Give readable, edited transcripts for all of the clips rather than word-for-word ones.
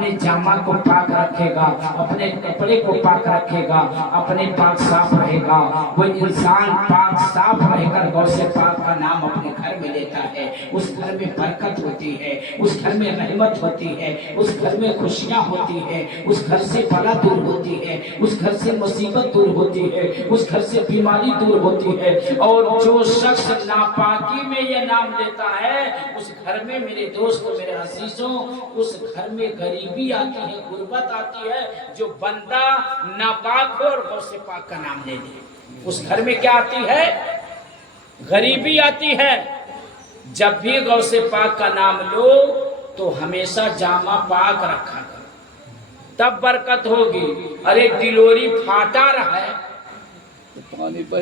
अपने जामा को पाक रखेगा, अपने कपड़े को पाक रखेगा, अपने पाक साफ रहेगा, वो इंसान पाक साफ रहकर गौ से पाक का नाम अपने घर में लेता है, उस घर में बरकत होती है, उस घर में रहमत होती है, उस घर में खुशियां होती है, उस घर से बला दूर होती है, उस घर से मुसीबत दूर होती है, उस घर से बीमारी दूर होती है। और जो शख्स नापाकी में ये नाम लेता है, उस घर में मेरे दोस्तों, मेरे अजीजों, उस घर में गरीबी आती है, गुर्बत आती है। जो बंदा नापाक हो और गौसे पाक का नाम ले ले, उस घर में क्या आती है? गरीबी आती है। जब भी गौसे पाक का नाम लो तो हमेशा जामा पाक रखा करो, तब बरकत होगी। अरे दिलोरी फाटा रहा है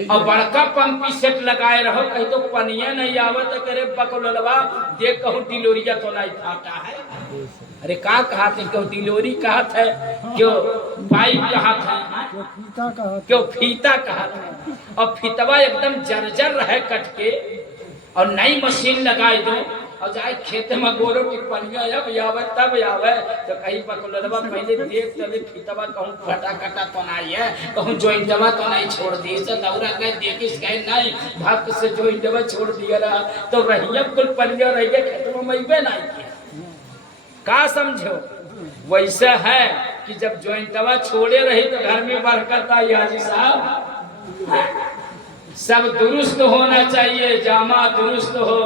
और बड़का पंपी सेट लगाए रहो, कहीं तो पनिया नहीं आवत करे बकलवा देख कहूँ दिलोरिया तो नहीं फाटा है। अरे का कहा थे? क्यों दिलोरी कहा था, क्यों पाइप कहा था, क्यों फीता कहा था। और फीतवा एकदम जर्जर रहे कट के, और नई मशीन लगाए दो और जाए खेत में गोरो की पनिया अब आवे तब आवे तो कहीं पकड़वा पहले देख चले फीतवा कहूँ फटा कटा तो नहीं है, कहूँ जॉइंटवा तो नहीं छोड़ दी से दौरा गए देखिस गए नहीं भक्त से जॉइंटवा छोड़ दिया रहा तो रहिया कुल पनिया रह गया खेत में मैबे नहीं किया। का समझो? वैसे है कि जब जॉइंटवा छोड़े रही तो घर में बरकत आई। हाजी साहब सब दुरुस्त होना चाहिए, जामा दुरुस्त हो,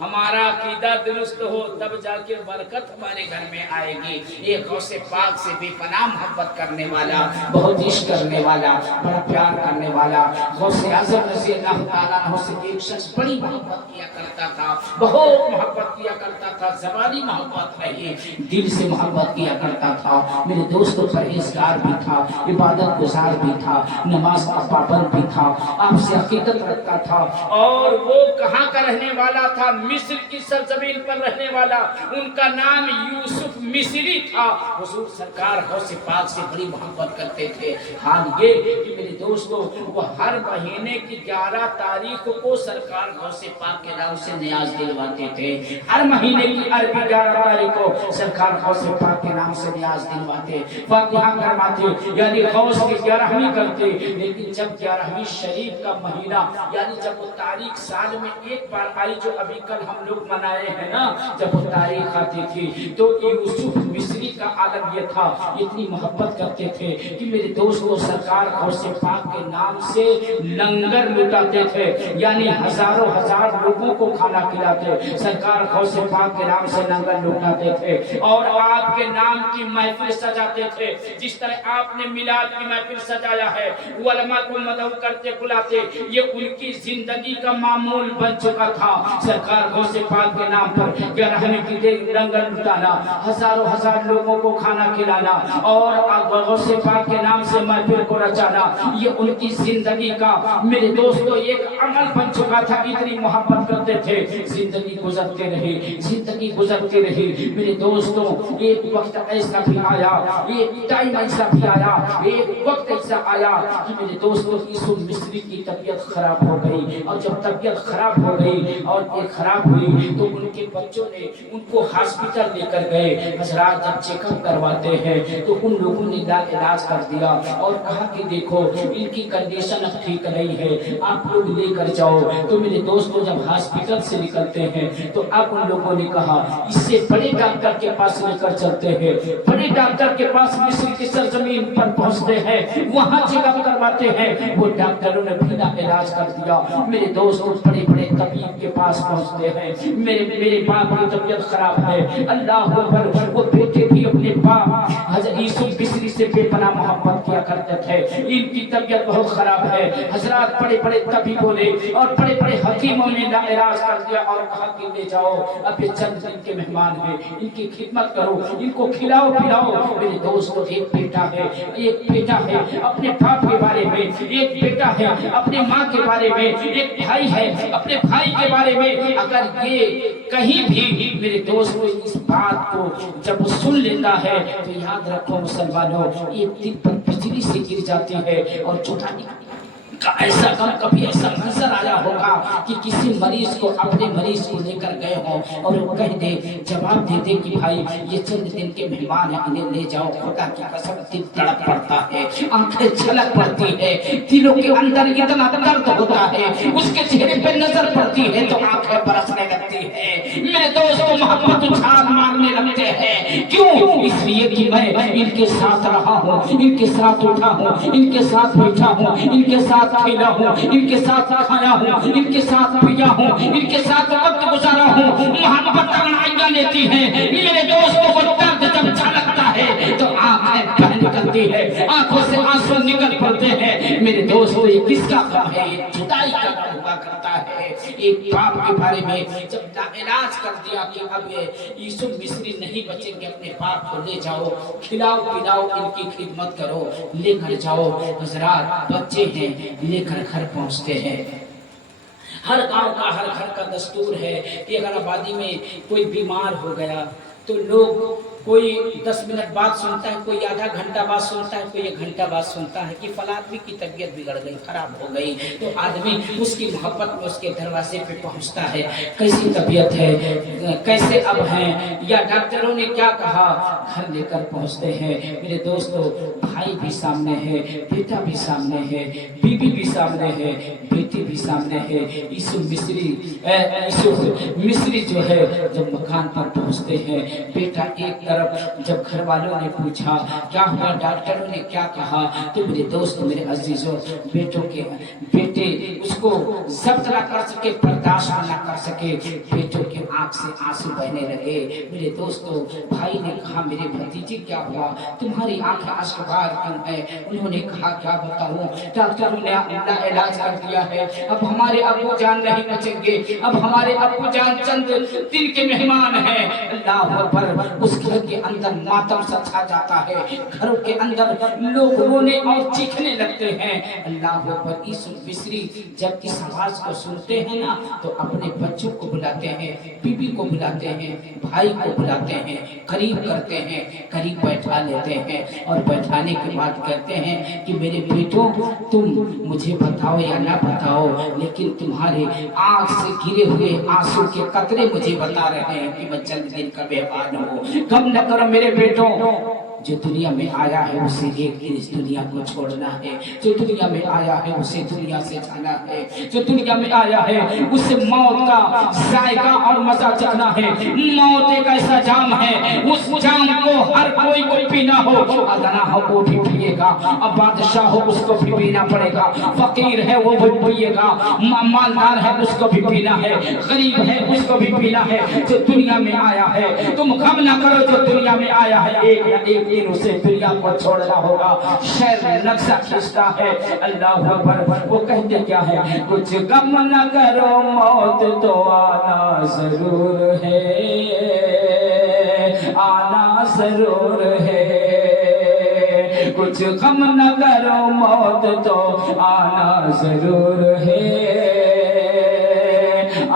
हमारा अकीदा दुरुस्त हो, तब जाके बरकत हमारे घर में आएगी। ये गौसे पाक से बेपनाह मोहब्बत करने वाला, बहुत इश्क करने वाला, बड़ा प्यार करने वाला गौसे आज़म रज़ी अल्लाह ताला अन्हु से एक शख्स बड़ी मोहब्बत किया करता था, बहुत मोहब्बत किया करता था, ज़बानी मोहब्बत नहीं, दिल से मोहब्बत किया करता था। मेरे दोस्तों परहेज़गार भी था, इबादत गुजार भी था, नमाज का पाबंद भी था, आपसे हकीकत रखता था। और वो कहाँ का रहने वाला था? मिस्र की सरजमीन पर रहने वाला। उनका नाम यूसुफ मिस्री था। हुजूर सरकार गौसे पाक से बड़ी मोहब्बत करते थे। हाल ये कि मेरे दोस्तों वो हर महीने की 11 तारीख को सरकार गौसे पाक के नाम से नियाज दिलवाते थे। हर महीने की अरबी 11 तारीख को सरकार गौसे पाक के नाम से नियाज दिलवाते, फातिहा करवाते, यानी गौस की 11वीं करते। लेकिन जब 11वीं शरीफ का महीना यानी जब वो तारीख साल में एक बार आई, जो अभी कल हम लोग मनाए हैं ना, जब वो तारीख आती थी तो यूसुफ मिस्री का आलम ये था, इतनी मोहब्बत करते थे कि मेरे दोस्तों सरकार गौसे पाक के नाम से लंगर लुटाते थे, यानी हजारों हजार लोगों को खाना खिलाते। सरकार गौसे पाक के नाम से लंगर लुटाते थे और आपके नाम की महफिल सजाते थे। जिस तरह आपने मिलाद की महफिल सजाया है, उलमा को मदऊ करते बुलाते, ये उनकी जिंदगी का मामूल बन चुका था। सरकार गौसे पाक के नाम पर 11वीं की लंगर लुटाना, हजारों हजार लोगों को खाना खिलाना और गौसे पाक के नाम से महफिल को रचाना, ये उनकी जिंदगी का मेरे दोस्तों एक अमल बन चुका था। इतनी मोहब्बत करते थे। जिंदगी गुजरते रही, जिंदगी गुजरते रही। मेरे दोस्तों एक वक्त ऐसा भी आया, एक टाइम ऐसा भी आया, एक वक्त ऐसा आया कि मेरे दोस्तों यूसुफ मिस्री की तबीयत खराब हो गई। और जब तबीयत खराब हो गई और ये खराब हुई तो उनके बच्चों ने उनको हॉस्पिटल लेकर गए। हजरात जब चेकअप करवाते हैं तो उन लोगों ने इलाज कर दिया और कहा कि देखो इनकी कंडीशन अब ठीक नहीं है, आप लोग लेकर जाओ। तो मेरे दोस्तों जब हॉस्पिटल से निकलते हैं तो अब उन लोगों ने कहा इससे बड़े डॉक्टर के पास लेकर चलते हैं। बड़े डॉक्टर के पास मिस्र की सरजमीन पर पहुंचते हैं, वहां चेकअप करवाते हैं। वो डॉक्टरों ने बिना इलाज कर दिया। मेरे दोस्तों बड़े बड़े तबीब के पास पहुंचते हैं, मेरे बाप की तबीयत खराब है। अल्लाह अकबर, वो बेटे भी अपने बाप हज़रत यूसुफ मिस्री से बेपनाह मोहब्बत किया करते थे। इनकी तबीयत बहुत खराब है। हजरात बड़े बड़े तबीबों ने और बड़े बड़े हकीमों ने इलाज कर दिया और कहा कि ले जाओ, अब ये चंद दिन के मेहमान हैं, इनकी खिदमत करो, इनको खिलाओ पिलाओ। मेरे दोस्तों एक बेटा है, एक बेटा है अपने बाप के बारे में, एक बेटा है अपने माँ के बारे में, एक भाई है अपने भाई के बारे में। अगर ये कहीं भी मेरे दोस्तों इस बात को जब सुन लेता है तो याद रखो मुसलमानों, एक दिन पर बिजली से गिर जाती है और ऐसा कभी ऐसा मंजर आया होगा कि किसी मरीज को अपने मरीज को लेकर गए हो और वो कह दे, जवाब दे दे कि भाई ये चंद दिन के मेहमान हैं, इन्हें ले जाओ। खुदा की कसम दिल तड़प पड़ता है, आंखें छलक पड़ती है, दिलों के अंदर इतना दर्द होता है, उसके चेहरे पे नजर पड़ती है तो आंखें बरसने लगती है। मेरे दोस्तों मोहब्बत उछाल मारने लगते हैं। क्यों? इसलिए कि मैं इनके साथ रहा हूँ, इनके साथ उठा हूँ, इनके साथ बैठा हूँ, इनके साथ खेला हूँ, इनके साथ खाया हूँ, इनके साथ पिया हूँ, इनके साथ वक्त गुजारा हूँ। मोहब्बत अंगड़ाइयाँ लेती हैं। मेरे दोस्तों को दर्द जब झलकता है तो आंखें बह निकलती है, आंखों से आंसू निकल पड़ते हैं। मेरे दोस्तों ये किसका गम है? ये जुदाई का गम हुआ करता है। एक बाप के बारे में जब इलाज कर दिया कि अब ये यूसुफ मिस्री नहीं बचेंगे, अपने बाप को ले जाओ, खिलाओ पिलाओ, इनकी खिदमत करो, लेकर जाओ। हजरात बच्चे हैं, लेकर घर पहुंचते हैं। हर गांव का हर घर का दस्तूर है कि अगर आबादी में कोई बीमार हो गया तो लोग कोई 10 मिनट बाद सुनता है, कोई आधा घंटा बाद सुनता है, कोई 1 घंटा बाद सुनता है कि फला आदमी की तबीयत बिगड़ गई, खराब हो गई। तो आदमी उसकी मोहब्बत में उसके दरवाजे पे पहुंचता है, कैसी तबीयत है, कैसे अब हैं, या डॉक्टरों ने क्या कहा, घर लेकर पहुंचते हैं। मेरे दोस्तों भाई भी सामने है, बेटा भी सामने है, बीवी भी सामने है, बेटी भी सामने है। यूसुफ मिस्री जो है जब मकान पर पहुंचते हैं, बेटा एक तरफ, जब घर वालों ने पूछा क्या हुआ, डॉक्टरों ने क्या कहा, तो मेरे दोस्त मेरे अजीजों बेटे उसको जब्त ना कर सके, बर्दाश्त ना कर सके, बेटों के आंख से आंसू बहने लगे। मेरे दोस्तों भाई ने कहा मेरे भतीजे क्या हुआ, तुम्हारी आंखें अश्कबार क्यों है? उन्होंने कहा क्या बताऊं, डॉक्टरों ने अपना इलाज कर दिया है, अब हमारे अब्बू जान नहीं बचेंगे, अब हमारे अब्बू जान चंद दिन के मेहमान हैं। अल्लाह अकबर। उस घर के अंदर मातम सा छा जाता है, घरों के अंदर लोग रोने और चीखने लगते हैं। अल्लाह अकबर। यूसुफ मिस्री जब इस आवाज को सुनते हैं ना तो अपने बच्चों को बुलाते हैं, बीबी को बुलाते हैं, भाई को बुलाते हैं, करीब करते हैं, करीब बैठा लेते हैं और बैठाने के बाद कहते हैं कि मेरे बेटों तुम मुझे बताओ या ना बताओ, लेकिन तुम्हारे आंख से गिरे हुए आंसू के कतरे मुझे बता रहे हैं कि मैं चंद दिन का मेहमान हूँ। कम न करो मेरे बेटों, जो दुनिया में आया है उसे एक दिन इस दुनिया को छोड़ना है, जो दुनिया में आया है उसे दुनिया से जाना है, जो दुनिया में आया है उसे मौत का जायका और मजा चखना है। मौत एक ऐसा जाम है, उस जाम को हर कोई को पीना हो, अदना हो वो भी पिएगा, अब बादशाह हो उसको भी पीना पड़ेगा, फकीर है वो भी पिएगा, मालदार है उसको भी पीना है, गरीब है उसको भी पीना है। जो दुनिया में आया है तुम गम ना करो, जो दुनिया में आया है एक दिन उसे दुनिया को छोड़ना होगा। शहर नक्शा खींचता है। अल्लाह अकबर। वो कहते क्या है, कुछ गम न करो मौत तो आना जरूर है, आना जरूर है, कुछ गम न करो मौत तो आना जरूर है,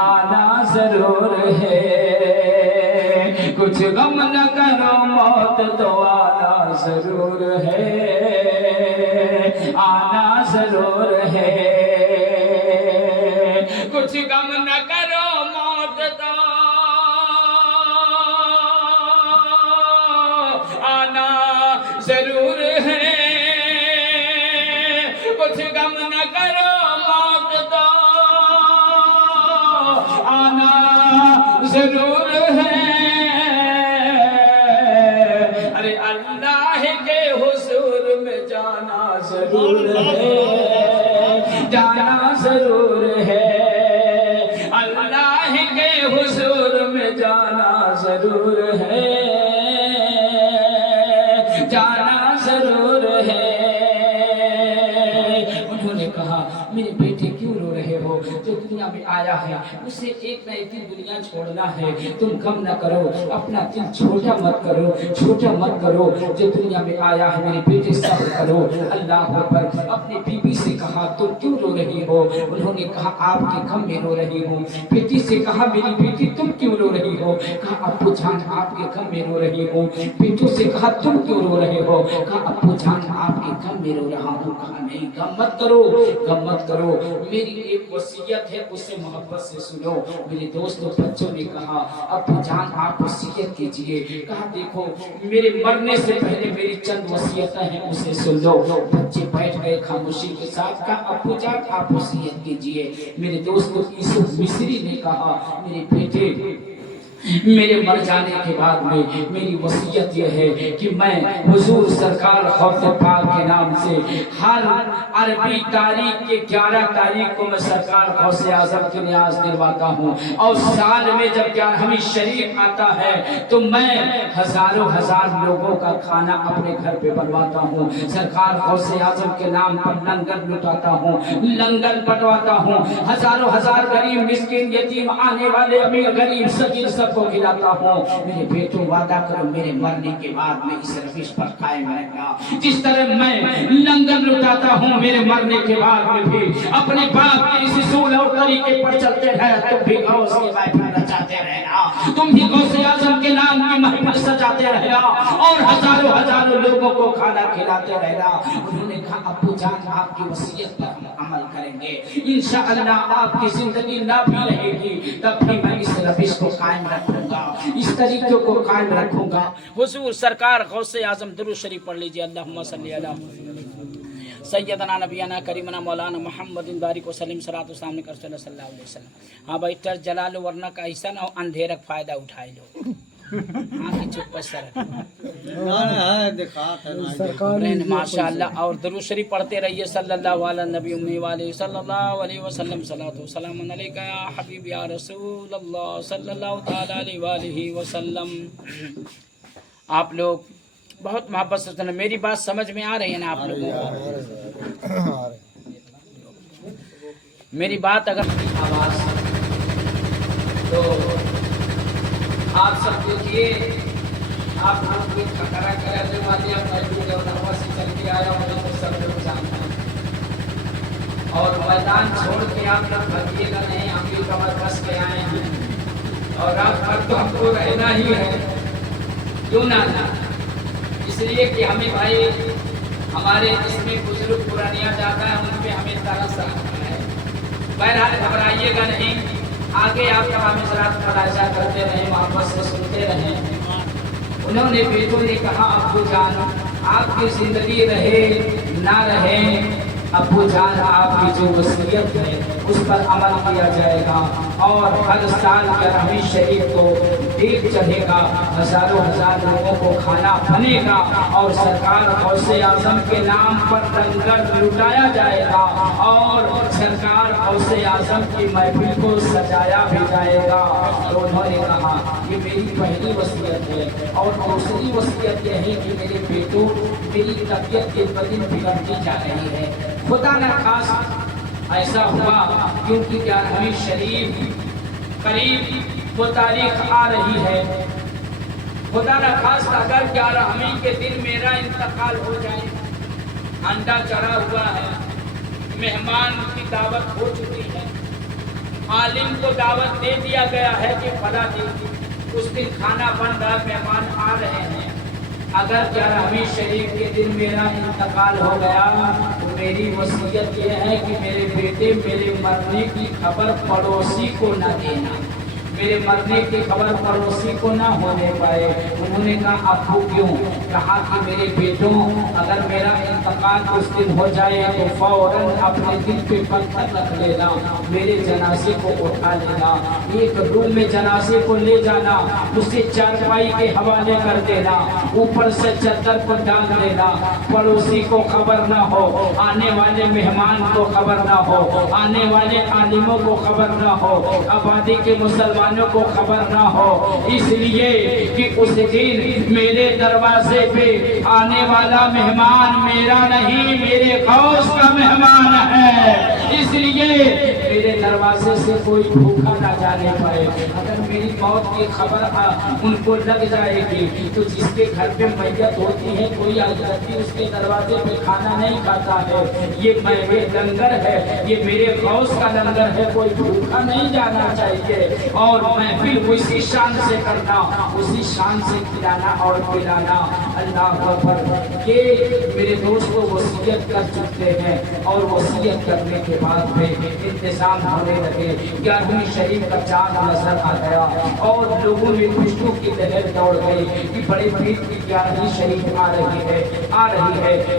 आना जरूर है, कुछ गम न करो मौत तो आना जरूर है, आना जरूर है, कुछ गम न करो मौत तो आना जरूर है, कुछ गम न करो मौत तो आना जरूर है। जरूर है, जाना जरूर है, अल्लाह के हुजूर में जाना जरूर है, जाना जरूर है। उन्होंने कहा मेरे बेटे क्यों रो रहे हो, जो दुनिया में آیا ہے اسے ایک نہ ایک دن دنیا چھوڑنا ہے، تم غم نہ کرو، اپنا دل چھوٹا مت کرو، چھوٹا مت کرو، جو دنیا میں آیا ہے میرے بیٹے صبر کرو۔ اللہ اکبر۔ اپنی بیوی سے کہا تم کیوں رو رہی ہو؟ انہوں نے کہا آپ کے غم میں رو رہی ہوں۔ بیٹی سے کہا میری بیٹی تم کیوں رو رہی ہو؟ کہا ابو جان آپ کے غم میں رو رہی ہوں۔ بیٹوں سے کہا تم کیوں رو رہے ہو؟ کہا ابو جان آپ کے غم میں رو رہا ہوں۔ کہا نہیں غم مت کرو، غم مت کرو، میری ایک وصیت ہے اسے محبت سے سنو۔ میرے دوستوں بچوں نے کہا ابو جان آپ وصیت کیجئے۔ کہا دیکھو میرے مرنے سے پہلے میری چند وصیتیں ہیں اسے سن لو۔ بچے بیٹھ گئے خاموشی کے ساتھ۔ کہا ابو جان آپ وصیت کیجئے۔ میرے دوستوں یوسف مصری نے کہا میرے بیٹے میرے مر جانے کے بعد میں میری وصیت یہ ہے کہ میں حضور سرکار غوث پاک کے نام سے ہر عربی تاریخ کے 11 تاریخ کو میں سرکار غوث اعظم کی نیاز دلواتا ہوں، اور سال میں جب 11ویں شریف آتا ہے تو میں ہزاروں ہزار لوگوں کا کھانا اپنے گھر پہ بنواتا ہوں، سرکار غوث اعظم کے نام پر لنگر لٹاتا ہوں، لنگر بٹواتا ہوں، ہزاروں ہزار غریب مسکین یتیم آنے والے امیر غریب صغیر سب کو کھلاتا ہوں۔ میرے بیٹوں وعدہ کرو میرے مرنے کے بعد میں اس روش پر قائم رہے گا، جس طرح میں لنگر لٹاتا ہوں میرے مرنے کے بعد میں بھی اپنے باپ کے اس اصول اور طریقے پر چلتے رہے۔ تم بھی غوث کے محفل رچاتے رہنا، تم بھی غوث اعظم کے نام کی محفل سجاتے رہنا اور ہزاروں ہزاروں لوگوں کو کھانا کھلاتے رہنا۔ انہوں نے کہا ابو جان آپ کی وصیت پر ہم عمل کریں گے، انشاءاللہ آپ کی زندگی نہ بھی رہے گی تب بھی میں اس روش کو قائم رکھوں گا، اس طریقے کو قائم رکھوں گا۔ حضور سرکار غوث اعظم درود شریف پڑھ لیجئے۔ اللہم صلی علی سیدنا نبینا کریمنا مولانا محمد بارک وسلم صلاۃ و سلام کر صلی اللہ علیہ وسلم۔ ہاں بھائی ٹچ جلا لو ورنہ کا ایسا نہ ہو اندھیرا کا فائدہ اٹھائے لو۔ ماشاء اللہ، اور درود شریف پڑھتے رہیے صلی اللہ علیہ نبی امی والے صلی اللہ علیہ وسلم۔ صلاۃ و سلام علیکہ یا حبیب یا رسول اللہ صلی اللہ تعالی علیہ وآلہ وسلم۔ آپ لوگ بہت محبت سے سنیں، میری بات سمجھ میں آ رہی ہے نا آپ لوگوں کو؟ میری بات اگر آواز تو آپ سب دیکھیے، آپ لوگ بھی کھڑا کرنے والے سے چل کے آیا مجھے تو سب لوگ جانتے ہیں، اور میدان چھوڑ کے آپ لوگ بھاگیے گا نہیں، ہم بھی کمر کس کے آئے ہیں اور رات بھر تو ہم کو رہنا ہی ہے، کیوں نہ آنا؟ اس لیے کہ ہمیں بھائی ہمارے جس میں بزرگ پرانیا جاتا ہے ان پہ ہمیں ترس آتا ہے۔ بہرحال گھبرائیے گا نہیں، آگے آپ تمام حضرات ملاحظہ کرتے رہیں، محبت سے سنتے رہیں۔ انہوں نے بیٹوں نے کہا ابو جان آپ کی زندگی رہے نہ رہے، ابو جان آپ کی جو وصیت ہے اس پر عمل کیا جائے گا، اور ہر سال 11ویں شریف کو دیگ چڑھے گا، ہزاروں ہزار لوگوں کو کھانا بنے گا، اور سرکار غوث اعظم کے نام پر لنگر لٹایا جائے گا، اور سرکار غوث اعظم کی محفل کو سجایا بھی جائے گا۔ تو انہوں نے کہا یہ میری پہلی وصیت ہے، اور دوسری وصیت یہ ہے کہ میرے بیٹوں میری طبیعت کے بدن بگڑتی جا رہی ہے، خدا نہ خواست ایسا ہوا کیونکہ 11ویں شریف قریب وہ تاریخ آ رہی ہے، خدا نہ خواست اگر 11ویں کے دن میرا انتقال ہو جائے، انڈا چڑھا ہوا ہے، مہمان کی دعوت ہو چکی ہے، عالم کو دعوت دے دیا گیا ہے کہ فلاں دن اس دن کھانا بن رہا، مہمان آ رہے ہیں، اگر 11ویں شریف کے دن میرا انتقال ہو گیا تو میری وصیت یہ ہے کہ میرے بیٹے میرے مرنے کی خبر پڑوسی کو نہ دینا، میرے مرنے کی خبر پڑوسی کو نہ ہونے پائے۔ انہوں نے کہا ابو کیوں؟ کہا کہ میرے بیٹوں اگر میرا انتقال اس دن ہو جائے تو فوراً اپنے دل پہ پتھر رکھ لینا، میرے جنازے کو اٹھا لینا، ایک روم میں جنازے کو لے جانا، اسے چارپائی کے حوالے کر دینا، اوپر سے چادر کو ڈال دینا، پڑوسی کو خبر نہ ہو، آنے والے مہمان کو خبر نہ ہو، آنے والے عالموں کو خبر نہ ہو، آبادی کے مسلمانوں کو خبر نہ ہو، اس لیے کہ اس دن میرے دروازے پہ آنے والا مہمان میرا نہیں میرے غوث کا مہمان ہے، اس لیے میرے دروازے سے کوئی بھوکا نہ جانے پائے. اگر میری موت کی خبر ان کو لگ جائے گی تو جس کے گھر پہ میت ہوتی ہے کوئی آدمی اس کے دروازے پہ کھانا نہیں کھاتا ہے. یہ لنگر ہے, یہ میرے غوث کا لنگر ہے, کوئی بھوکا نہیں جانا چاہیے. اور محفل اسی شان سے کرنا, اسی شان سے کھلانا اور پلانا. اللہ اکبر. یہ میرے دوستوں وصیت کر چکے ہیں اور وصیت کرنے کے بعد میں انتظام ہونے لگے. 11ویں شریف کا چاند نظر آ گیا اور لوگوں میں خوشبو کی لہر دوڑ گئی کہ بڑے پیر کی 11ویں شریف آ رہی ہے.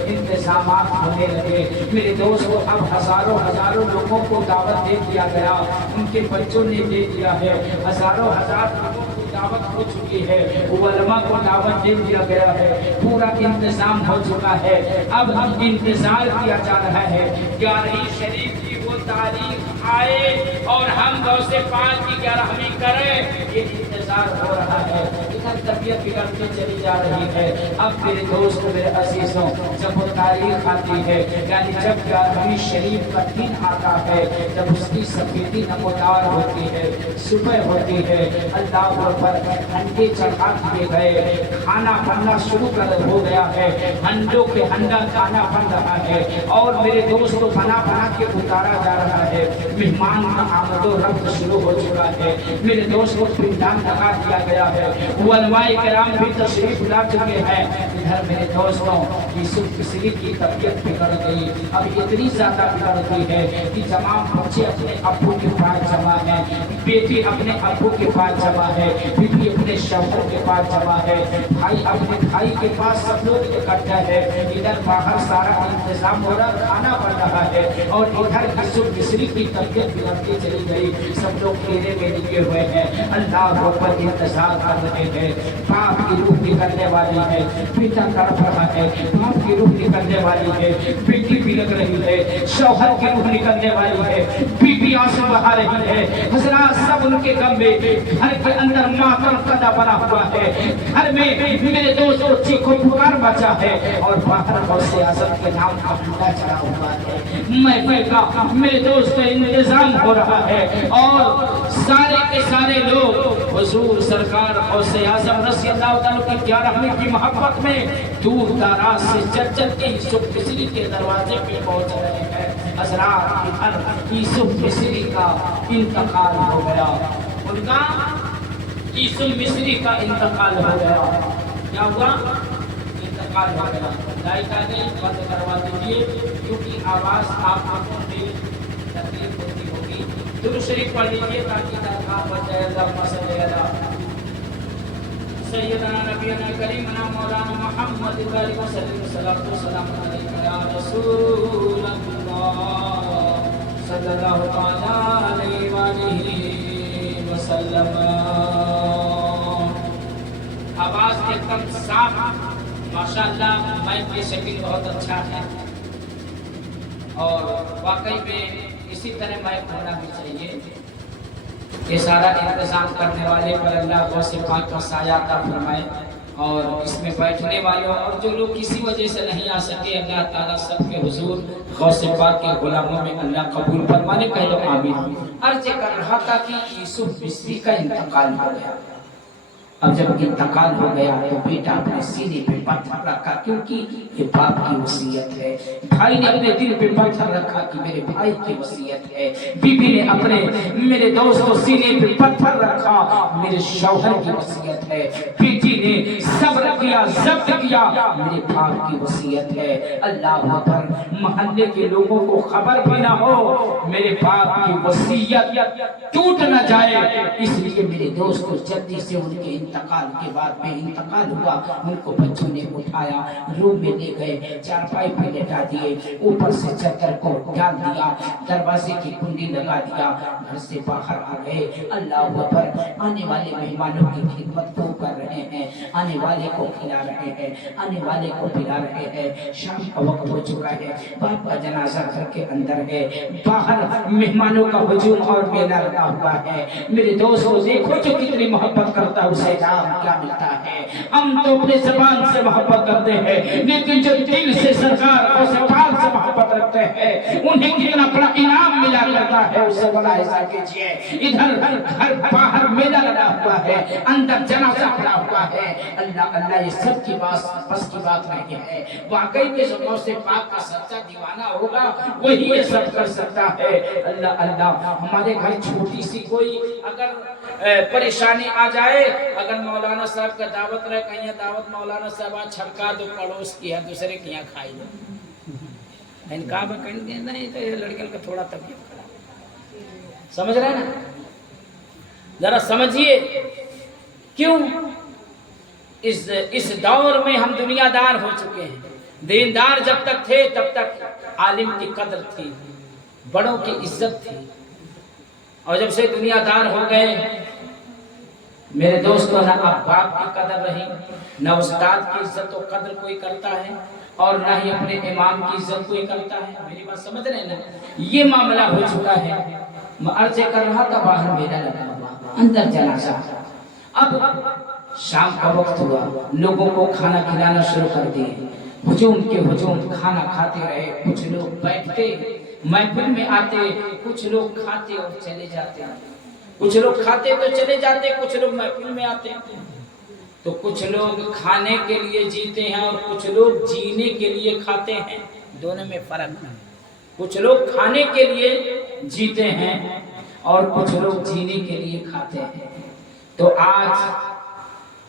انتظامات ہونے لگے. میرے دوستوں اب ہزاروں لوگوں کو دعوت دے دیا گیا, ان کے بچوں نے دے دیا ہے. ہزار لوگوں کو دعوت ہو چکی ہے, علماء کو دعوت دے دیا گیا ہے. پورا انتظام ہو چکا ہے. اب انتظار کیا جا رہا ہے 11ویں شریف کی وہ تاریخ آئے اور ہم غوث پاک کی 11ویں کریں. یہ انتظار ہو رہا ہے. ادھر طبیعت بگڑتی چلی جا رہی ہے. اب میرے دوست میرے عزیزوں, جب وہ تاریخ آتی ہے یعنی جب 11ویں شریف کا دن آتا ہے, جب اس کی سفیدی نمودار ہوتی ہے, صبح ہوتی ہے, اللہ پر ہنڈے چڑھا دیے گئے, کھانا بننا شروع ہو گیا ہے. ہنڈوں کے ہنڈا کھانا بن رہا ہے اور میرے دوست کو بنا کے اتارا جا رہا ہے. مہمان کا آمد و رفت شروع ہو چکا ہے. میرے دوست کو پنڈان لگا دیا گیا ہے. علماء کرام بھی تشریف لا چکے ہیں. ادھر میرے دوستوں یوسف مصری کی طبیعت بگڑ گئی. اب اتنی زیادہ بگڑ گئی ہے کہ تمام بچے اپنے ابو کے پاس جمع ہیں, بیٹی اپنے ابو کے پاس جمع ہے, بیوی اپنے شوہر کے پاس جمع ہے, بھائی اپنے بھائی کے پاس, سب لوگ اکٹھا ہے. ادھر باہر سارا انتظام ہو رہا, کھانا بن رہا ہے اور ادھر یوسف مصری کی طبیعت بگڑتی چلی گئی. سب لوگ گھیرے میں لگے ہوئے ہیں, اللہ پر انتظار کر رہے ہیں. باپ کی روح نکلنے والی ہے, بیٹا تڑپ رہا ہے, باپ کی روح نکلنے والی ہے, بیٹی بھی لگ رہی ہے, شوہر کی روح نکلنے والی ہے, بیوی آنسو بہا رہی ہے. حضرات سب ان کے غم میں, گھر کے اندر ماتم قدا بنا ہوا ہے. گھر میں میرے دوستوں چیخو پکار مچا ہے اور باہر غوث اعظم کے نام کا جھنڈا چڑھا ہوا ہے. محفل کا میرے دوست انتظام ہو رہا ہے اور سارے کے سارے لوگ حضور سرکار غوث اعظم رضی اللہ تعالیٰ کی 11ویں کی محبت میں دور دراز سے چل کے یوسف مصری کے دروازے پہ پہنچ رہے ہیں. حضرات یوسف مصری کا انتقال ہو گیا. ان کا یوسف مصری کا انتقال ہو گیا. کیا ہوا؟ انتقال ہو گیا. لائٹ آ گئی, بند کروا دیجیے کیونکہ آواز آپ کو بھی تکلیف ہوتی ہوگی. درود شریف پڑھ لیجیے تاکہ درخواست بن جائے. اللہم صلی علی سیدنا نبینا کریمنا مولانا محمد علیہ وسلم یا رسول اللہ صلی اللہ علیہ وآلہ وسلم. آواز ایک دم صاف, ماشاءاللہ. مائک کی شکل بہت اچھا ہے اور واقعی میں اسی طرح مائک ہونا بھی چاہیے. یہ سارا انتظام کرنے والے پر اللہ غوث پاک کا سایہ عطا فرمائے اور اس میں بیٹھنے والوں اور جو لوگ کسی وجہ سے نہیں آ سکے, اللہ تعالیٰ سب کے حضور غوث پاک کے غلاموں میں اللہ قبول فرمانے. کہہ دو آمین. عرض کر رہا تھا کہ یوسف مصری کا انتقال ہو گیا. اب جب انتقال ہو گیا تو بیٹا اپنے سینے پہ پتھر رکھا کیونکہ یہ باپ کی وصیت ہے. بھائی نے اپنے دل پہ پتھر رکھا کہ میرے بھائی کی وصیت ہے. بیوی نے اپنے میرے دوستوں سینے پہ پتھر رکھا, میرے شوہر کی وصیت ہے. بیٹی نے صبر کیا, ضبط کیا, میرے باپ کی وصیت ہے. اللہ پر محلے کے لوگوں کو خبر بھی نہ ہو میرے باپ کی وصیت ٹوٹ نہ جائے, اس لیے میرے دوست کو جلدی سے ان کے انتقال کے بعد میں انتقال ہوا. ان کو بچوں نے اٹھایا, روم میں لے گئے, چارپائی پہ لٹا دیے, اوپر سے چادر کو ڈال دیا, دروازے کی کنڈی لگا دیا, گھر سے باہر آ گئے. اللہ اکبر. آنے والے مہمانوں کی خدمت کو کر رہے ہیں, آنے والے کو کھلا رہے ہیں, آنے والے کو پلا رہے ہیں. شام کا وقت ہو چکا ہے, باپ کا جنازہ گھر کے اندر ہے, باہر مہمانوں کا ہجوم اور میلہ لگا ہوا ہے. میرے دوستوں دیکھو جو کتنی محبت کرتا ہے اسے جام کیا ملتا ہے. ہم تو اپنے زبان سے محبت کرتے ہیں لیکن جو دل سے سرکار اور سرکار سے محبت رکھتا करते हैं उन्हें कितना बड़ा इनाम मिला करता है, उससे बड़ा हिसाब कीजिए। इधर घर बाहर मेला लगा हुआ है, अंदर जनाजा पड़ा हुआ है। अल्लाह अल्लाह, ये सब की बात बस की बात नहीं है। वाकई में जो गौसे पाक का सच्चा दीवाना होगा वही ये सब कर सकता है। अल्लाह अल्लाह, हमारे घर छोटी सी कोई अगर परेशानी आ जाए, अगर मौलाना साहब का दावत रहे, कहीं दावत मौलाना साहब छड़का दो पड़ोस की है, दूसरे के यहाँ खाई लो, इनका कहेंगे नहीं तो ये लड़कियों का थोड़ा तबीयत खराब, समझ रहे ना? जरा समझिए क्यों इस दौर में हम दुनियादार हो चुके हैं। दीनदार जब तक थे तब तक आलिम की कदर थी, बड़ों की इज्जत थी, और जब से दुनियादार हो गए मेरे दोस्तों, ना अब बाप की कदर रही, न उस्ताद की इज्जत और कदर कोई करता है, और ना ही अपने इमाम की इज्जत कोई करता है। मेरी बात समझ रहे हैं ना? ये मामला हो चुका है। मैं अर्ज कर रहा था, बाहर मेला लगा हुआ, अंदर जनाजा। अब शाम का वक्त हुआ, लोगों को खाना खिलाना शुरू कर दिए, हुजूम के हुजूम खाना खाते रहे। कुछ लोग बैठते महफिल में आते, कुछ लोग खाते और चले जाते, कुछ लोग खाते तो चले जाते, कुछ लोग महफिल में आते। तो कुछ लोग खाने के लिए जीते हैं और कुछ लोग जीने के लिए खाते हैं, दोनों में फर्क है। कुछ लोग खाने के लिए जीते हैं और कुछ लोग जीने के लिए खाते हैं। तो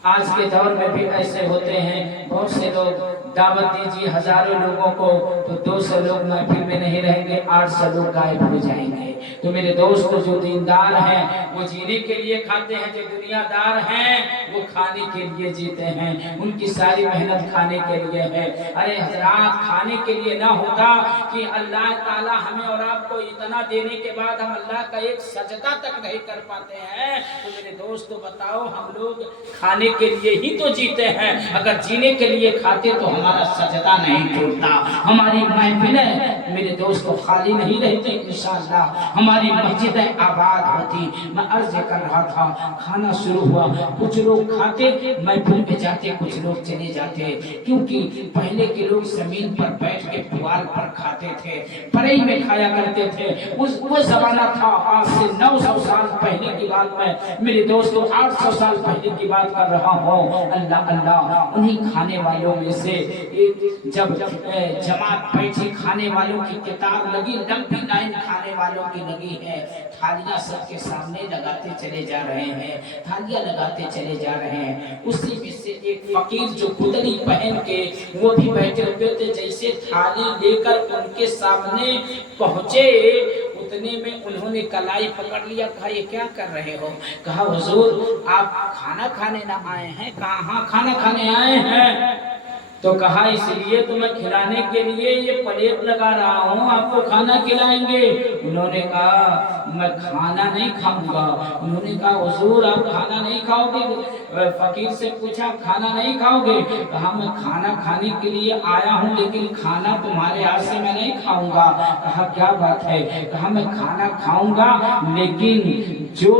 आज के दौर में भी ऐसे होते हैं, बहुत से लोग दावत दीजिए हजारों लोगों को तो 200 लोग महफिल में नहीं रहेंगे, 800 लोग गायब हो जाएंगे। तो मेरे दोस्त, जो दीनदार हैं वो जीने के लिए खाते हैं, जो दुनियादार हैं वो खाने के लिए जीते हैं, उनकी सारी मेहनत खाने के लिए है। अरे हजरात, खाने के लिए ना होता कि अल्लाह ताला हमें और आपको इतना देने के बाद हम अल्लाह का एक सजदा तक नहीं कर पाते हैं, तो मेरे दोस्तों बताओ, हम लोग खाने के लिए ही तो जीते हैं। अगर जीने के लिए खाते तो हमारा सजदा नहीं टूटता, हमारी महफिलें मेरे दोस्तों खाली नहीं रहती, इंशाअल्लाह हमारी मस्जिदें आबाद होती। मैं अर्ज कर रहा था, खाना शुरू हुआ, कुछ लोग खाते महफिल में जाते, कुछ लोग चले जाते, क्योंकि पहले के लोग जमीन पर बैठ के पुआल पर खाते थे, परई में खाया करते थे। वो जमाना था, आज से 900 साल पहले की बात में मेरे दोस्तों, 800 साल पहले की बात कर रहा हूँ। अल्लाह अल्लाह, उन्हीं खाने वालों में से एक जब जमात बैठी, खाने वालों की कतार लगी, लंबी लाइन खाने वालों की लगी है, थालियां सबके सामने लगाते चले जा रहे हैं, थालियां लगाते चले जा रहे हैं। उसी में से एक फकीर जो कुदरी पहन के वो भी बैठे हुए थे, जैसे थाली लेकर उनके सामने पहुंचे उतने में उन्होंने कलाई पकड़ लिया। कहा, ये क्या कर रहे हो? कहा, हुजूर आप खाना खाने ना आए हैं? कहा, हाँ खाना खाने आए हैं। तो कहा, इसलिए तो मैं खिलाने के लिए ये प्लेट लगा रहा हूँ, आपको खाना खिलाएंगे। उन्होंने कहा, मैं खाना नहीं खाऊंगा। उन्होंने कहा, हुजूर आप खाना नहीं खाओगे? फकीर से पूछा, खाना नहीं खाओगे? कहा, मैं खाना खाने के लिए आया हूँ, लेकिन खाना तुम्हारे हाथ से मैं नहीं खाऊंगा। कहा, क्या बात है? कहा, मैं खाना खाऊंगा, लेकिन जो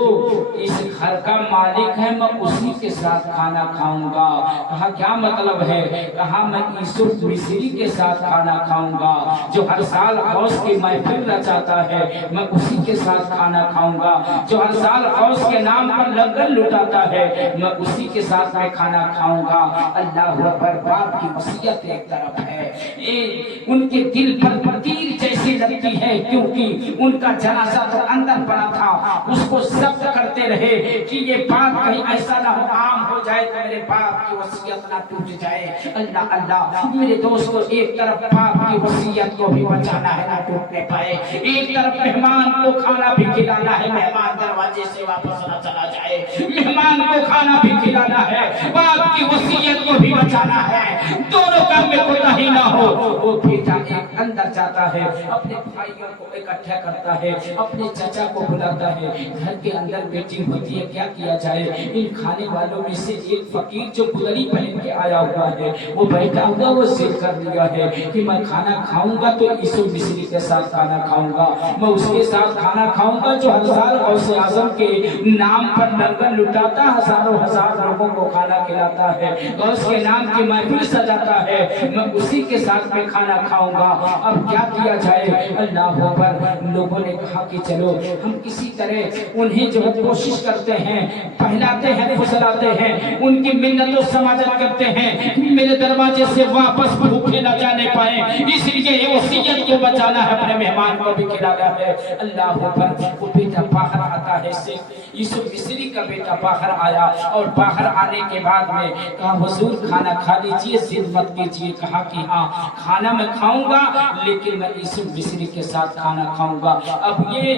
इस घर का मालिक है मैं उसी के साथ खाना खाऊंगा। कहा, क्या मतलब है? कहा, मैं यूसुफ मिस्री के साथ खाना खाऊंगा, जो हर साल गौस की महफिल रचाता है, मैं उसी के साथ खाना खाऊंगा, जो हर साल गौस के नाम पर लंगर लुटाता है, मैं उसी के साथ मैं खाना खाऊंगा। अल्लाह अकबर। बाप की वसीयत एक तरफ है, उनके दिल पर तीर जैसी लगती है, क्योंकि उनका जनाजा तो अंदर पड़ा था, उसको जब्त करते रहे कि ये बात कहीं ऐसा ना हो, आम हो जाए तो मेरे बाप की वसीयत ना टूट जाए। अल्लाह अल्लाह, मेरे दोस्तों, एक तरफ बाप की वसीयत को भी बचाना है ना टूटने पाए, एक तरफ मेहमान को खाना भी खिलाना है, मेहमान दरवाजे से वापस ना चला जाए, मेहमान को खाना भी खिलाना है, बाप की वसीयत को भी बचाना है, दोनों काम में कोई नहीं ना हो। वो बेटा एक अंदर जाता है, अपने भाइयों को इकट्ठा करता है, अपने चाचा को बुलाता है, घर के अंदर मीटिंग होती है, क्या किया जाए। इन खाने वालों में से एक फकीर जो पुदरी पहन के आया हुआ है, वो बैठा हुआ, वो जिद कर लिया है कि मैं खाना खाऊंगा तो यूसुफ मिस्री के साथ खाना खाऊंगा, मैं उसके साथ खाना खाऊंगा जो हर साल गौसे आजम के नाम पर लंगर कर लुटाता, हजारों हजार लोगों को खाना खिलाता है, गौस के नाम की महफिल सजाता है, मैं उसी के साथ में खाना खाऊंगा। अब क्या किया जाए? अल्लाह अकबर। लोगों ने कहा कि चलो हम किसी तरह उन्हें जो कोशिश करते हैं, पहलाते हैं, फुसलाते हैं, उनकी मिन्नतों समाजत करते हैं, मेरे दरवाजे से वापस भूखे न जाने पाए, इसलिए वसीयत को बचाना है, अपने मेहमान को भी खिलाना है। अल्लाह अकबर। वो बेटा बाहर आता है, से यूसुफ मिस्री का बेटा बाहर आया और बाहर आने के बाद में कहा हुजूर खाना खा लीजिए, जिद मत कीजिए। कहा कि हाँ खाना मैं खाऊंगा, लेकिन मैं यूसुफ मिस्री के साथ खाना खाऊंगा। अब ये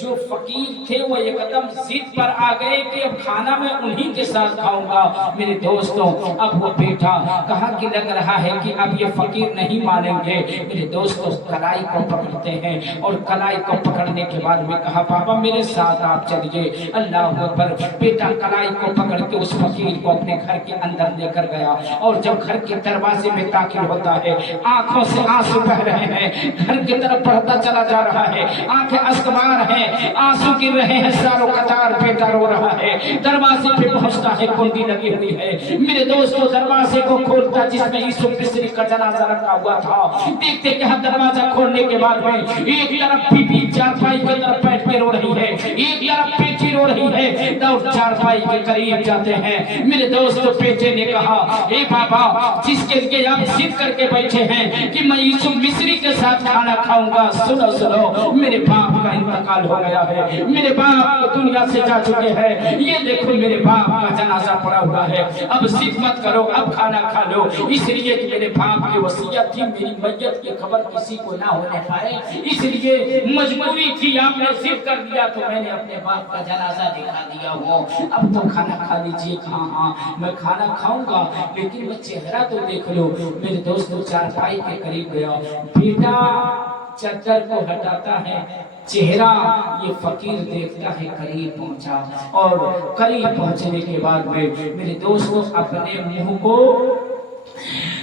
जो फकीर थे वो एकदम जिद पर आ गए कि अब खाना मैं उन्हीं के साथ खाऊंगा। मेरे दोस्तों अब वो बेटा कहा कि लग रहा है कि अब ये फकीर नहीं मानेंगे। मेरे दोस्तों कलाई को पकड़ते हैं और कलाई को पकड़ने के बाद में कहा पापा मेरे साथ आप चलिए। अल्लाह अकबर। बेटा कलाई को पकड़ के उस फकीर को अपने घर के अंदर लेकर गया और जब घर के दरवाजे में दाखिल होता है, आंखों से आंसू बह रहे हैं, घर की तरफ बढ़ता चला जा रहा है, आंखें अश्कबार हैं, आंसू गिर रहे हैं सारों कतार, बेटा रो रहा है। दरवाजे पे पहुंचता है, कुंडी लगी हुई है। मेरे दोस्तों दरवाजे को खोलता जिसमें यूसुफ मिस्री का जनाजा रखा हुआ था। देखते क्या दरवाजा खोलने के बाद में एक तरफ बीबी चारपाई की तरफ बैठ के रो रही है, एक तरफ बेटी रो रही है। और चारपाई के करीब जाते हैं। मेरे दोस्त बेटे ने कहा ए बाबा जिसके लिए आप जिद करके बैठे हैं कि मैं यूसुफ मिस्री के साथ खाना खाऊंगा, सुनो सुनो मेरे बाप का इंतकाल हो गया है, मेरे बाप दुनिया से जा चुके हैं, ये देखो मेरे बाप का जनाजा पड़ा हुआ है। अब जिद मत करो, अब खाना खा लो, इसलिए कि मेरे बाप की वसीयत थी मेरी मैयत की खबर किसी को ना होने पाए, इसलिए मजबूरी थी, आपने जिद कर दिया तो मैंने अपने बाप का जनाजा दिखा दिया हो। अब तो खाना खा लीजिए। हाँ हाँ मैं खाना खाऊंगा, लेकिन मैं चेहरा तो देख लो। मेरे दोस्त चारपाई के करीब गया, बेटा चद्दर को हटाता है, चेहरा ये फकीर देखता है, करीब पहुंचा और करीब पहुंचने के बाद में मेरे दोस्तों अपने मुंह को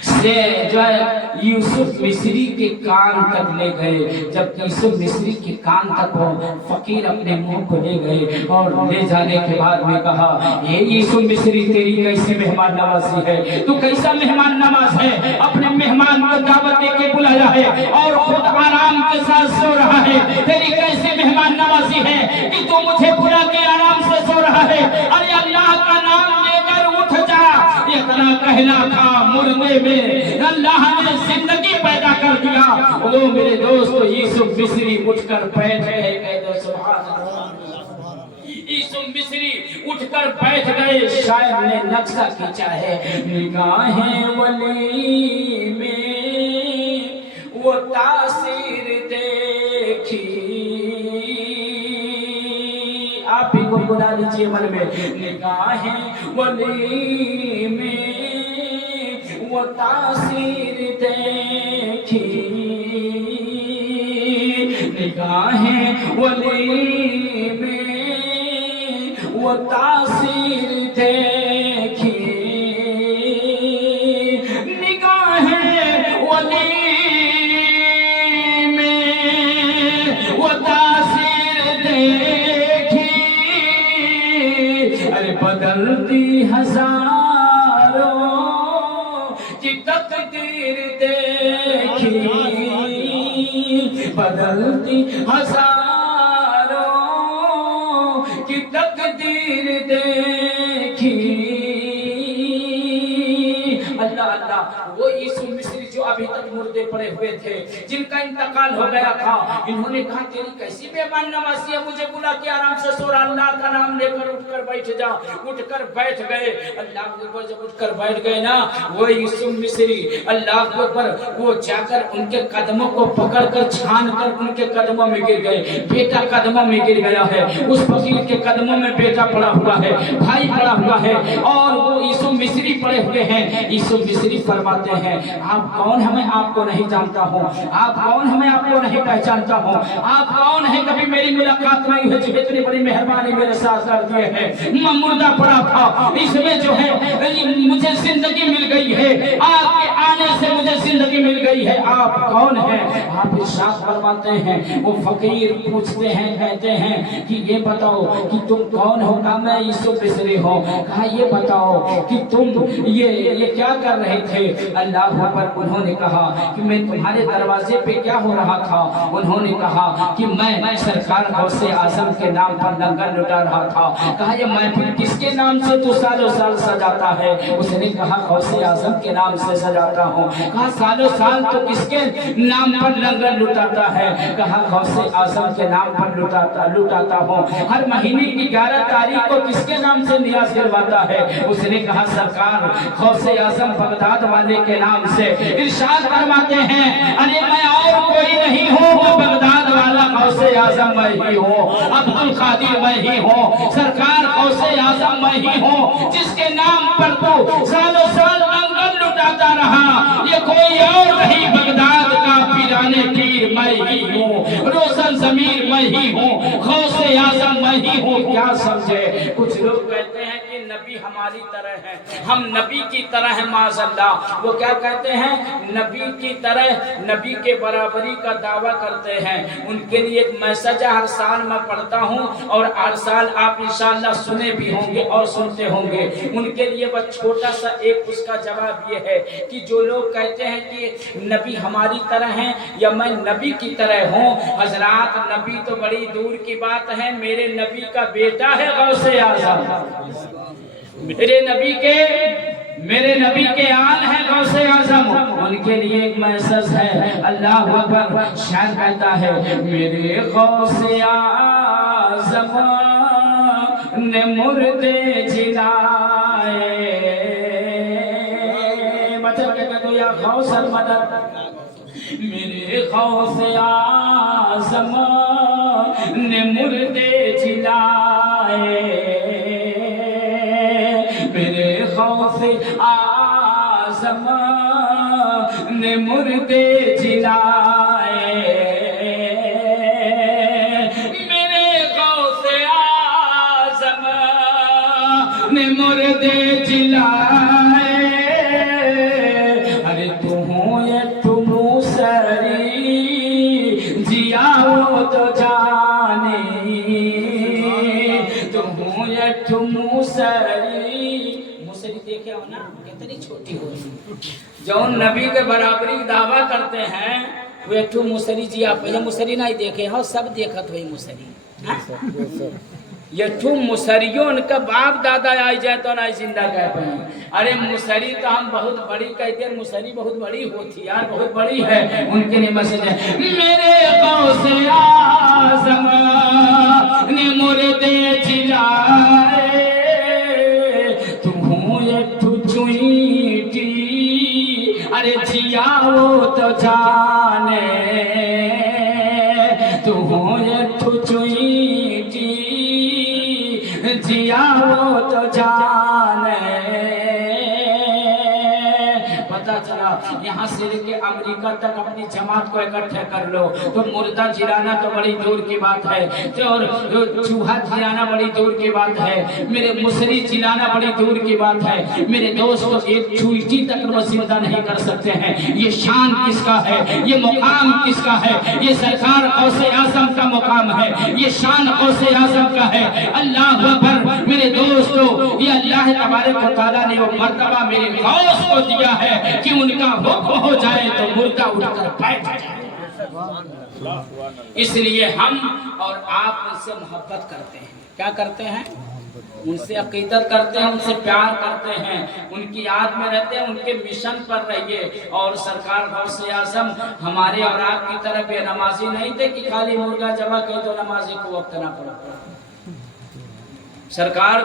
से जो है यूसुफ मिस्री के कान तक ले गए। जब यूसुफ मिस्री के कान तक वो फकीर अपने मुंह को ले गए और ले जाने के बाद में कहा ये यूसुफ मिस्री तेरी कैसे मेहमान नवाजी है, तू कैसा मेहमान नवाज है, अपने मेहमान को दावत दे के बुलाया है और खुद आराम के साथ सो रहा है, तेरी कैसे मेहमान नवाजी है कि तू मुझे बुला के आराम से सो रहा है। अरे अल्लाह का नाम लेकर उठ जा, इतना कहना था मुर्दे में अल्लाह ने जिंदगी पैदा कर दिया। वो मेरे दोस्त यूसुफ मिस्री उठकर बैठ गए, सुभान अल्लाह। यूसुफ मिस्री उठकर बैठ गए। शायर ने नक्शा खींचा है, निगाहें वली में वो तासीर देखी। आप भी गुनगुना लीजिए मन में, निगाहें वली में वो तासीर देखी, निगाहें वली में वो तासीर देखी, निगाहें वली में वो तासीर देखी। अरे बदलती हजारों की तकदीर देखी, बदलती हजारों की तकदीर देखी। अल्लाह अल्लाह। वो यूसुफ मिस्री जो अभी तक मुर्दे पड़े हुए थे, जिनका इंतकाल हो गया था, इन्होंने कहा तेरी कैसी मेहमान नवाजी है, मुझे बुला के आराम से सो रहा, अल्लाह का नाम लेकर उठकर बैठ जा। उठकर बैठ गए। अल्लाह अकबर। जब उठकर बैठ गए ना वो यूसुफ मिस्री, अल्लाह अकबर, वो जाकर उनके कदमों को पकड़कर छान कर उनके कदमों में गिर गए। बेटा कदमों में गिर गया है, उस फकीर के कदमों में बेटा पड़ा हुआ है, भाई पड़ा हुआ है और वो यूसुफ मिस्री पड़े हुए हैं। यूसुफ मिस्री फरमाते हैं आप कौन हैं, मैं आपको नहीं जानता हूँ, आप कौन हैं, मैं आपको नहीं पहचानता हूँ, आप कौन हैं, कभी मेरी मुलाकात नहीं है, जो इतनी बड़ी मेहरबानी मेरे साथ कर दिए हैं। मैं मुर्दा पड़ा था, इसमें जो है मुझे जिंदगी मिल गई है, आपके आने से मुझे जिंदगी मिल गई है, आप कौन हैं? आप इरशाद फरमाते हैं, वो फकीर पूछते हैं, कहते हैं कि ये बताओ कि तुम कौन हो? कहा मैं यूसुफ मिस्री हूँ। कहा ये बताओ कि तुम ये क्या कर रहे थे? अल्लाह पर उन्होंने कहा कि मैं तुम्हारे दरवाजे पे क्या हो रहा था? उन्होंने कहा कि मैं सरकार गौसे आजम के नाम पर लंगर लुटा रहा था। कहा ये महफिल किसके नाम से तू सालों साल सजाता है? उसने कहा गौसे आजम के नाम से सजाता हूँ। कहा सालों साल तो किसके नाम पर लंगर लुटाता है? कहा गौसे आजम के नाम पर लुटाता हूँ। हर महीने की 11 तारीख को किसके नाम से नियाज दिलवाता है? उसने कहा सरकार गौसे आजम बगदाद वाले के नाम से। इरशाद फरमाते हैं अरे मैं और कोई नहीं हूँ, वो बगदाद वाला गौसे आजम मैं ही हूँ, अब्दुल कादिर मैं ही हूँ, सरकार गौसे आजम मैं ही हूँ, जिसके नाम पर तो सालों साल लंगर लुटाता रहा। ये कोई और नहीं, बगदाद का पीराने पीर मैं ही हूँ, रोशन ज़मीर मैं ही हूँ, गौसे आजम मैं ही हूँ। क्या समझे? कुछ लोग कहते हैं कि नबी हमारी तरह है, हम नबी की तरह है, माज़अल्लाह। वो क्या कहते हैं? नबी की तरह, नबी के बराबरी का दावा करते हैं। उनके लिए एक मैसेज हर साल मैं पढ़ता हूँ और हर साल आप इंशाअल्लाह सुने भी होंगे और सुनते होंगे। उनके लिए बस छोटा सा एक उसका जवाब ये है कि जो लोग कहते हैं कि नबी हमारी तरह हैं या मैं नबी की तरह हूँ, हजरात नबी तो बड़ी दूर की बात है। मेरे नबी का बेटा है गौसे आजम, मेरे नबी के आल है गौसे आजम। उनके लिए एक मैसेज है, अल्लाह अकबर। शायर कहता है मेरे गौसे आजम ने मुर्दे जिलाए, मतलब क्या कहते हो या गौसल मदद। मेरे गौसे आजम ने मुर्दे जिलाए, मेरे गौसे आजम ने मुर्दे जिलाए, मेरे गौसे आजम ने मुर्दे जिलाए। अरे तू ये तुम सरी जियाओ तो जाने, तुम ये तुम सरी मुसरी देखे हो ना कितनी छोटी हो रही। जौन नबी के बराबरी दावा करते हैं वे ठू मुसरी जी, आप पहले मुसरी नहीं देखे हो, सब देखत हुई मुसरी। ये ठू मुसरियों उनका बाप दादा आई जाए तो नहीं जिंदा कह पाए। अरे मुसरी तो हम बहुत बड़ी कहते हैं, मुसरी बहुत बड़ी होती यार, बहुत बड़ी है। उनके लिए मैसेज है मेरे गौसे आजम ने मुर्दे जिलाए, तू ये चुईटी अरे जियाओ तो जाने, तू ये चुईटी जियाओ तो जाने। पता चला यहाँ से लेके अमेरिका तक अपनी जमात को इकट्ठे कर लो तो मुर्दा जिलाना तो बड़ी दूर की बात है, और चूहा जिलाना बड़ी दूर की बात है, मेरे मुसरी जिलाना बड़ी दूर की बात है। मेरे दोस्तों एक चूइटी तक वो जिंदा नहीं कर सकते हैं। ये शान किसका है? ये मुकाम किसका है? ये सरकार गौसे आजम का मुकाम है, ये शान गौसे आजम का है। अल्लाह अकबर। मेरे दोस्तों ये अल्लाह तबारक व तआला ने वो मर्तबा मेरे गौस को दिया है कि उनका हुक्म हो जाए तो मुर्दा उठकर बैठ जाए। इसलिए हम और आप उनसे मोहब्बत करते हैं। क्या करते हैं? उनसे अकीदत करते हैं, उनसे प्यार करते हैं, उनकी याद में रहते हैं, उनके मिशन पर रहिए। और सरकार गौसे आजम हमारे और आपकी तरह बेनमाजी नहीं थे कि खाली मुर्गा जमा कहे तो नमाजी को वक्त ना पड़ा। सरकार